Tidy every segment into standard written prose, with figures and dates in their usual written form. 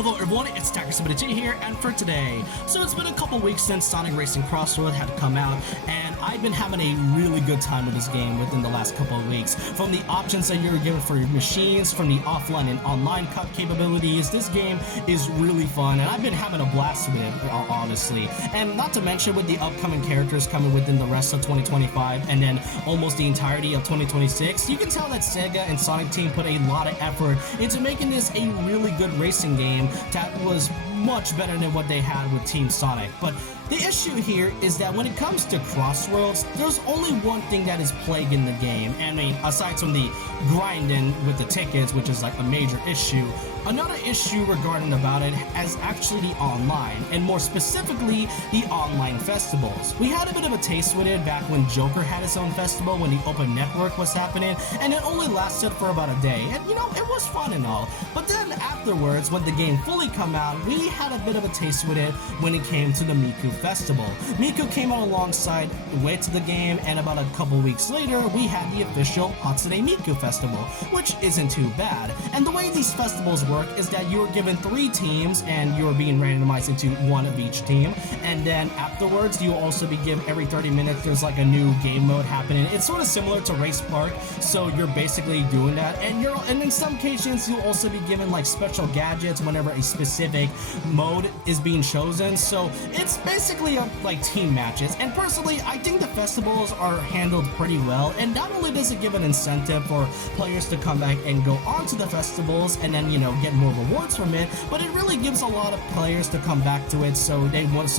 Hello everyone, it's positivities here, and for today, so it's been a couple weeks since Sonic Racing Crossworlds had come out, and I've been having a really good time with this game within the last couple of weeks. From the options that you're given for your machines, from the offline and online cut capabilities, this game is really fun, and I've been having a blast with it, honestly. And not to mention with the upcoming characters coming within the rest of 2025, and then almost the entirety of 2026, you can tell that SEGA and Sonic Team put a lot of effort into making this a really good racing game that was much better than what they had with Team Sonic. But the issue here is that when it comes to Crossworlds, there's only one thing that is plaguing the game. I mean, aside from the grinding with the tickets, which is like a major issue, another issue regarding about it is actually the online, and more specifically, the online festivals. We had a bit of a taste with it back when Joker had his own festival when the open network was happening, and it only lasted for about a day, and you know, it was fun and all. But then afterwards, when the game fully come out, we had a bit of a taste with it when it came to the Miku Festival. Miku came out alongside with the game, and about a couple weeks later, we had the official Hatsune Miku Festival, which isn't too bad. And the way these festivals work is that you're given 3 teams, and you're being randomized into one of each team, and then afterwards, you'll also be given every 30 minutes, there's like a new game mode happening. It's sort of similar to Race Park, so you're basically doing that, and in some cases, you'll also be given like special gadgets whenever a specific mode is being chosen. So it's basically like team matches, and personally I think the festivals are handled pretty well, and not only does it give an incentive for players to come back and go on to the festivals and then, you know, get more rewards from it, but it really gives a lot of players to come back to it so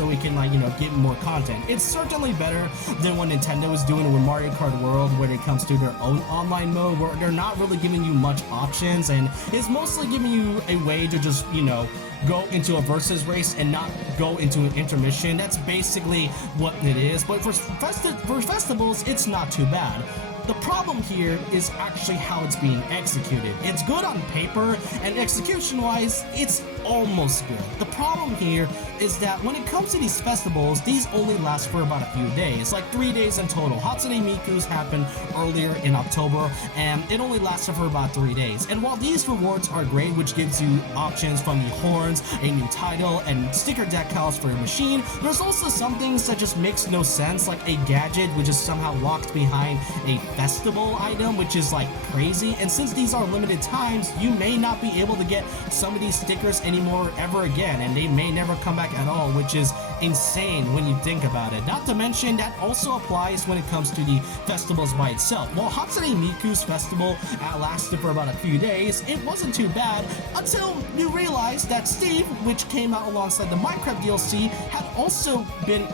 we can, like, you know, get more content. It's certainly better than what Nintendo is doing with Mario Kart World, where it comes to their own online mode, where they're not really giving you much options, and it's mostly giving you a way to just, you know, go into a versus race and not go into an intermission. That's basically what it is. But for festivals, it's not too bad. The problem here is actually how it's being executed. It's good on paper, and execution-wise, it's almost good. The problem here is that when it comes to these festivals, these only last for about a few days, like 3 days in total. Hatsune Miku's happened earlier in October, and it only lasted for about 3 days. And while these rewards are great, which gives you options from the horns, a new title, and sticker decals for your machine, there's also some things that just makes no sense, like a gadget which is somehow locked behind a festival item, which is like crazy. And since these are limited times, you may not be able to get some of these stickers anymore ever again, and they may never come back at all, which is insane when you think about it. Not to mention that also applies when it comes to the festivals by itself. While Hatsune Miku's festival lasted for about a few days, it wasn't too bad until you realize that Steve, which came out alongside the Minecraft DLC, had also been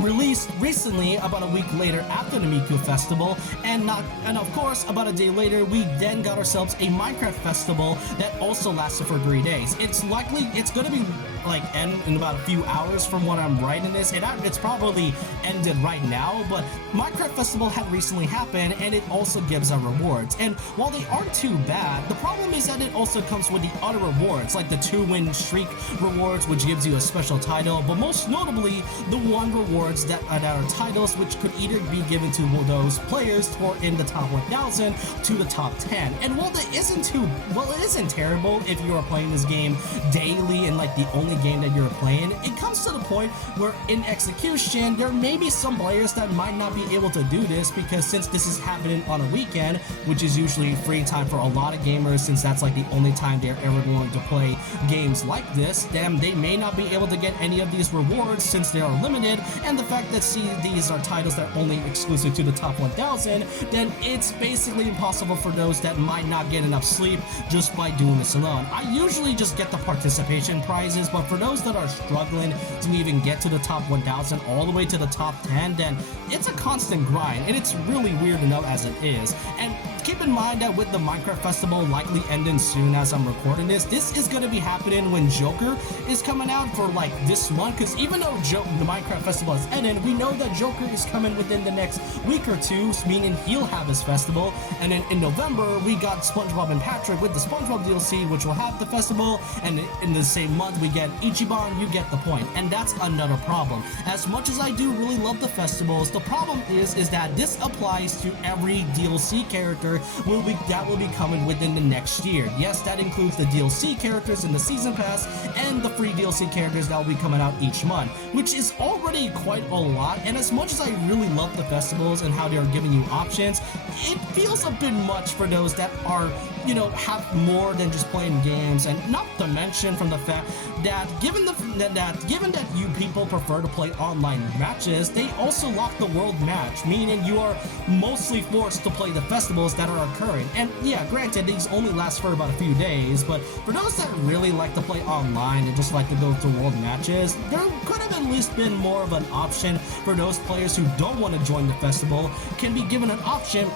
released recently about a week later after the Miku Festival, and of course about a day later we then got ourselves a Minecraft Festival that also lasted for 3 days. It's gonna be like end in about a few hours from what I'm writing this, and it's probably ended right now, but Minecraft Festival had recently happened, and it also gives out rewards. And while they aren't too bad, the problem is that it also comes with the other rewards, like the 2-win streak rewards, which gives you a special title, but most notably the 1 rewards that are titles which could either be given to those players who are in the top 1000 to the top 10. And while it isn't terrible if you are playing this game daily and like the only game that you're playing, it comes to the point where in execution there may be some players that might not be able to do this, because since this is happening on a weekend, which is usually free time for a lot of gamers, since that's like the only time they're ever going to play games like this, then they may not be able to get any of these rewards since they are limited. And the fact that these are titles that are only exclusive to the top 1000, then it's basically impossible for those that might not get enough sleep just by doing this alone. I usually just get the participation prizes, but for those that are struggling to even get to the top 1000 all the way to the top 10, then it's a constant grind, and it's really weird enough as it is. And keep in mind that with the Minecraft Festival likely ending soon as I'm recording this is going to be happening when Joker is coming out for like this month, because even though the Minecraft Festival is ended, we know that Joker is coming within the next week or two, meaning he'll have his festival. And then in November, we got SpongeBob and Patrick with the SpongeBob DLC, which will have the festival, and in the same month we get Ichiban. You get the point. And that's another problem. As much as I do really love the festivals, the problem is that this applies to every DLC character future will be coming within the next year. Yes, that includes the DLC characters in the season pass and the free DLC characters that will be coming out each month, which is already quite a lot. And as much as I really love the festivals and how they are giving you options, it feels a bit much for those that are, you know, have more than just playing games. And not to mention from the fact that given that you people prefer to play online matches, they also lock the world match, meaning you are mostly forced to play the festivals that are occurring. And yeah, granted, these only last for about a few days, but for those that really like to play online and just like to go to world matches, there could have at least been more of an option for those players who don't want to join the festival, can be given an option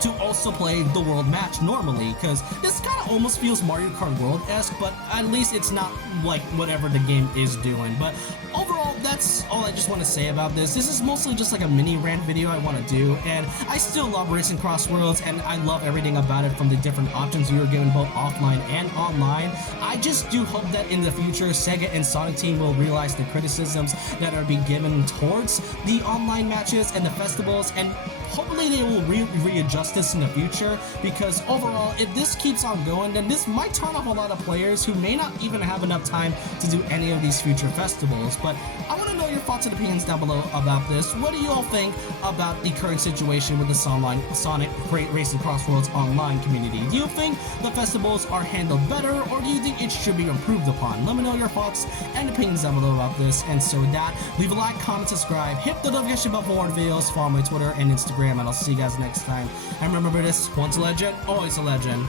to also play the world match normally, because this kind of almost feels Mario Kart World-esque, but at least it's not like whatever the game is doing. But overall, that's all I just want to say about this. This is mostly just like a mini rant video I want to do, and I still love racing Crossworlds, and I love everything about it, from the different options you are given both offline and online. I just do hope that in the future, SEGA and Sonic Team will realize the criticisms that are being given towards the online matches and the festivals, and hopefully they will readjust this in the future, because overall, if this keeps on going, then this might turn off a lot of players who may not even have enough time to do any of these future festivals. But I want to know your thoughts and opinions down below about this. What do you all think about the current situation with the Sonic Racing Crossworlds online community? Do you think the festivals are handled better, or do you think it should be improved upon? Let me know your thoughts and opinions down below about this. And so with that, leave a like, comment, subscribe, hit the notification bell for more videos, follow my Twitter and Instagram, and I'll see you guys next time. And remember this, once a legend, always a legend.